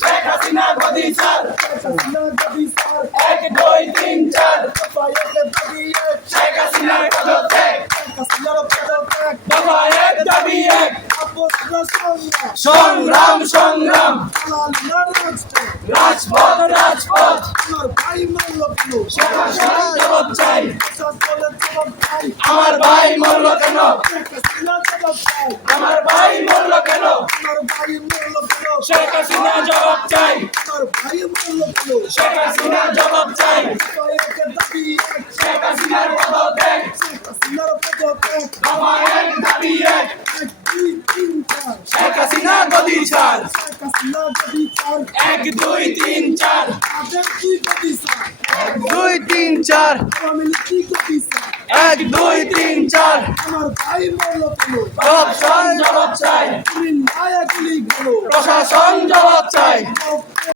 শেখ হাসিনা গদি ছাড়, এক দুই তিন চার, শেখ হাসিনার পদত্যাগ, দফা এক দাবি এক, সংগ্রাম সংগ্রাম, রাজপথ রাজপথ, প্রশাসন জবাব চাই, আমার ভাই মরল কেন, আমার ভাই মরল কেন, শেখ হাসিনা জবাব চাই, শেখ হাসিনা জবাব চাই, শেখ হাসিনার পদত্যাগ, দফা এক দাবি এক, শেখ হাসিনা গদি ছাড়, এক দুই তিন চার, এক দুই তিন চার, এক দুই তিন চার, প্রশাসন জবাব চাই, প্রশাসন জবাব চাই,